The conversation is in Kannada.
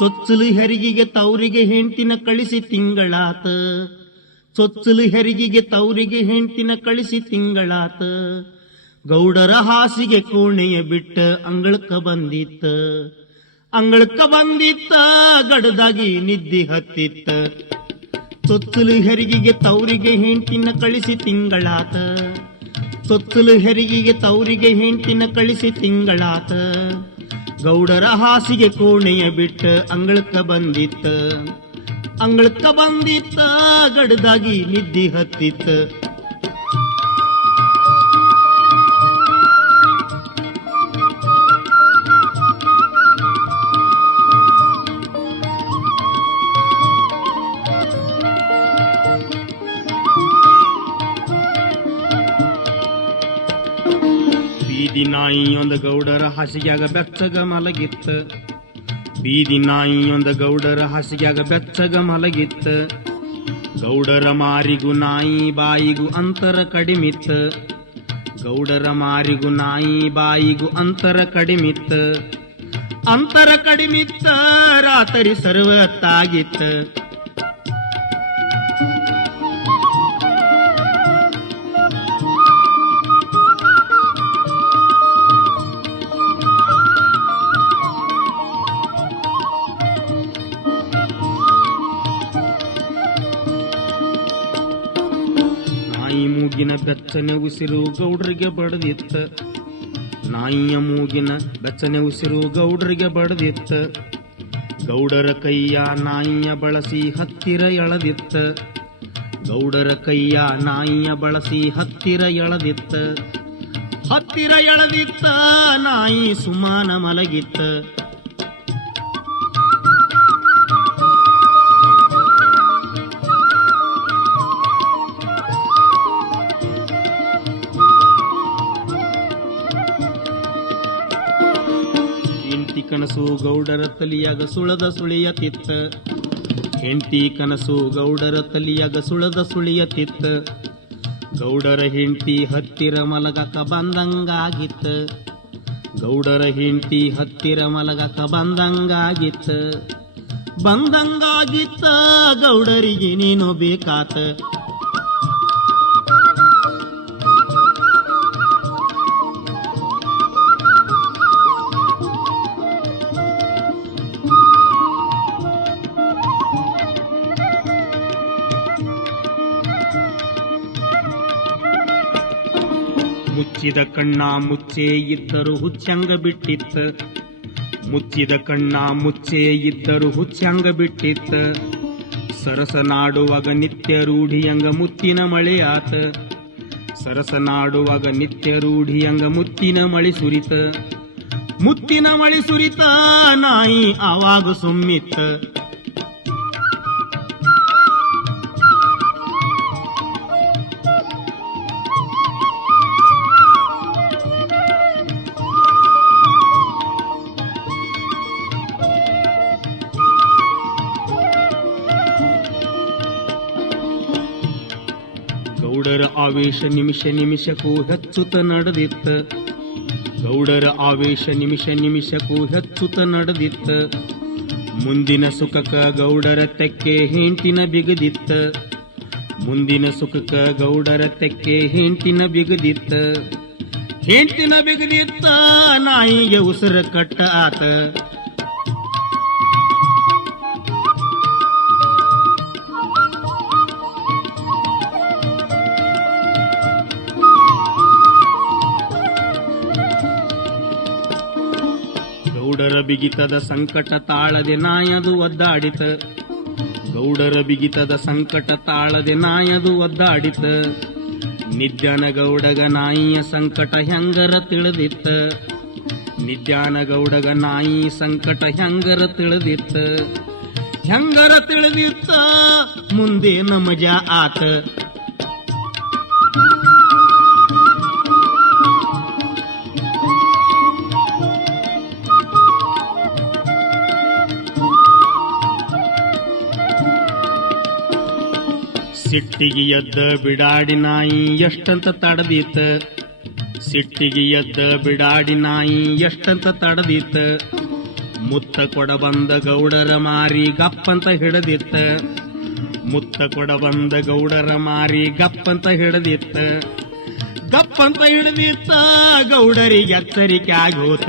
ಚೊಚ್ಚಲು ಹೆರಿಗೆಗೆ ತವರಿಗೆ ಹೆಂಡ್ತಿನ ಕಳಿಸಿ ತಿಂಗಳಾತ. ಚೊಚ್ಚಲು ಹೆರಿಗೆಗೆ ತವರಿಗೆ ಹೆಂಡ್ತಿನ ಕಳಿಸಿ ತಿಂಗಳಾತ. ಗೌಡರ ಹಾಸಿಗೆ ಕೋಣೆಯ ಬಿಟ್ಟ ಅಂಗಳಕ್ಕ ಬಂದಿತ್ತ. ಅಂಗಳಕ್ಕ ಬಂದಿತ್ತ ಗಡದಾಗಿ ನಿದ್ದೆ ಹತ್ತಿತ್ತ. ಚೊಚ್ಚಲು ಹೆರಿಗೆಗೆ ತವರಿಗೆ ಹೆಂಡ್ತಿನ ಕಳಿಸಿ ತಿಂಗಳಾತ. ಚೊಚ್ಚಲು ಹೆರಿಗೆಗೆ ತವರಿಗೆ ಹೆಂಡ್ತಿನ ಕಳಿಸಿ ತಿಂಗಳಾತ. ಗೌಡರ ಹಾಸಿಗೆ ಕೋಣೆಯ ಬಿಟ್ಟ ಅಂಗಳಕ್ಕ ಬಂದಿತ್ತ. ಅಂಗಳಕ್ಕ ಬಂದಿತ್ತ ಗಡದಾಗಿ ನಿದ್ದೆ ಹತ್ತಿತ್ತ. ಬೀದಿ ನಾಯಿಯೊಂದ ಗೌಡರ ಹಾಸಿಗ್ಯಾಗ ಬೆಚ್ಚಗ ಮಲಗಿತ್ತ. ಬೀದಿ ನಾಯಿಯೊಂದ ಗೌಡರ ಹಾಸಿಗ್ಯಾಗ ಬೆಚ್ಚಗ ಮಲಗಿತ್ತ. ಗೌಡರ ಮಾರಿಗೂ ನಾಯಿ ಬಾಯಿಗೂ ಅಂತರ ಕಡಿಮಿತ್ತ. ಗೌಡರ ಮಾರಿಗೂ ನಾಯಿ ಬಾಯಿಗೂ ಅಂತರ ಕಡಿಮಿತ್ತ. ಅಂತರ ಕಡಿಮಿತ್ತ ರಾತ್ರಿ ಸರ್ವತ್ತಾಗಿತ್ತ. ನಾಯಿ ಮೂಗಿನ ಬೆಚ್ಚನೆ ಉಸಿರು ಗೌಡ್ರಿಗೆ ಬಡದಿತ್ತ. ನಾಯಿಯ ಮೂಗಿನ ಬೆಚ್ಚನೆ ಉಸಿರು ಗೌಡ್ರಿಗೆ ಬಡದಿತ್ತ. ಗೌಡರ ಕೈಯ ನಾಯಿಯ ಬಳಸಿ ಹತ್ತಿರ ಎಳದಿತ್ತ. ಗೌಡರ ಕೈಯ ನಾಯಿಯ ಬಳಸಿ ಹತ್ತಿರ ಎಳದಿತ್ತ. ಹತ್ತಿರ ಎಳದಿತ್ತ ನಾಯಿ ಸುಮಾನ ಮಲಗಿತ್ತ. ಹೆಂಡ್ತಿ ಕನಸು ಗೌಡರ ತಲಿಯಾಗ ಸುಳದ ಸುಳಿಯತಿತ್ತ. ಹೆಂಡ್ತಿ ಕನಸು ಗೌಡರ ತಲಿಯಾಗ ಸುಳದ ಸುಳಿಯತಿತ್ತ. ಗೌಡರ ಹೆಂಡ್ತಿ ಹತ್ತಿರ ಮಲಗಕ ಬಂದಂಗಾಗಿತ್ತ. ಗೌಡರ ಹೆಂಡ್ತಿ ಹತ್ತಿರ ಮಲಗಕ ಬಂದಂಗಾಗಿತ್ತ. ಬಂದಂಗಾಗಿತ್ತ ಗೌಡರಿಗೆ ನೀನು ಬೇಕಾತ. ಮುಚ್ಚಿದ ಕಣ್ಣ ಮುಚ್ಚೆ ಇದ್ದರು ಹುಚ್ಚಂಗ ಬಿಟ್ಟಿತ್ತ. ಮುಚ್ಚಿದ ಕಣ್ಣ ಮುಚ್ಚೆ ಇದ್ದರು ಹುಚ್ಚಂಗ ಬಿಟ್ಟಿತ್ತ. ಸರಸನಾಡುವಾಗ ನಿತ್ಯ ರೂಢಿಯಂಗ ಮುತ್ತಿನ ಮಳೆಯಾತ. ಸರಸನಾಡುವಾಗ ನಿತ್ಯ ರೂಢಿಯಂಗ ಮುತ್ತಿನ ಮಳೆ ಸುರಿತ. ಮುತ್ತಿನ ಮಳೆ ಸುರಿತ ನಾಯಿ ಆವಾಗ ಸುಮ್ಮಿತ್ತ. ಗೌಡರ ಆವೇಶ ನಿಮಿಷ ನಿಮಿಷಕ್ಕೂ ಹೆಚ್ಚುತ್ತ ನಡೆದಿತ್ತ. ಗೌಡರ ಆವೇಶ ನಿಮಿಷ ನಿಮಿಷಕ್ಕೂ ಹೆಚ್ಚುತ್ತ ನಡೆದಿತ್ತ. ಮುಂದಿನ ಸುಖಕ ಗೌಡರ ತೆಕ್ಕೆ ಹೆಂಡ್ತಿನ ಬಿಗದಿತ್ತ. ಮುಂದಿನ ಸುಖಕ ಗೌಡರ ತೆಕ್ಕೆ ಹೆಂಡ್ತಿನ ಬಿಗದಿತ್ತ. ಹೆಂಡ್ತಿನ ಬಿಗದಿತ್ತ ನಾಯಿಗೆ ಉಸಿರ ಕಟ್ಟ ಆತ. ಗೌಡರ ಬಿಗಿತದ ಸಂಕಟ ತಾಳದೆ ನಾಯದು ಒದ್ದಾಡಿತ. ಗೌಡರ ಬಿಗಿತದ ಸಂಕಟ ತಾಳದೆ ನಾಯದು ಒದ್ದಾಡಿತ. ನಿದ್ಯಾನ ಗೌಡಗ ನಾಯಿಯ ಸಂಕಟ ಹೆಂಗರ ತಿಳಿದಿತ್ತ. ನಿದ್ಯಾನ ಗೌಡಗ ನಾಯಿ ಸಂಕಟ ಹೆಂಗರ ತಿಳಿದಿತ್ತ. ಹೆಂಗರ ತಿಳಿದಿತ್ತ ಮುಂದೆ ಮಜಾ ಆತ. ಸಿಟ್ಟಿಗೆ ಎದ್ದ ಬಿಡಾಡಿ ನಾಯಿ ಎಷ್ಟಂತ ತಡದೀತ. ಸಿಟ್ಟಿಗೆ ಎದ್ದ ಬಿಡಾಡಿ ನಾಯಿ ಎಷ್ಟಂತ ತಡದೀತ. ಮುತ್ತ ಕೊಡ ಬಂದ ಗೌಡರ ಮಾರಿ ಗಪ್ಪಂತ ಹಿಡದಿತ್ತ ಮುತ್ತ ಕೊಡ ಬಂದ ಗೌಡರ ಮಾರಿ ಗಪ್ಪಂತ ಹಿಡದಿತ್ತ ಗೌಡರಿಗೆ ಎಚ್ಚರಿಕೆ ಆಗೋತ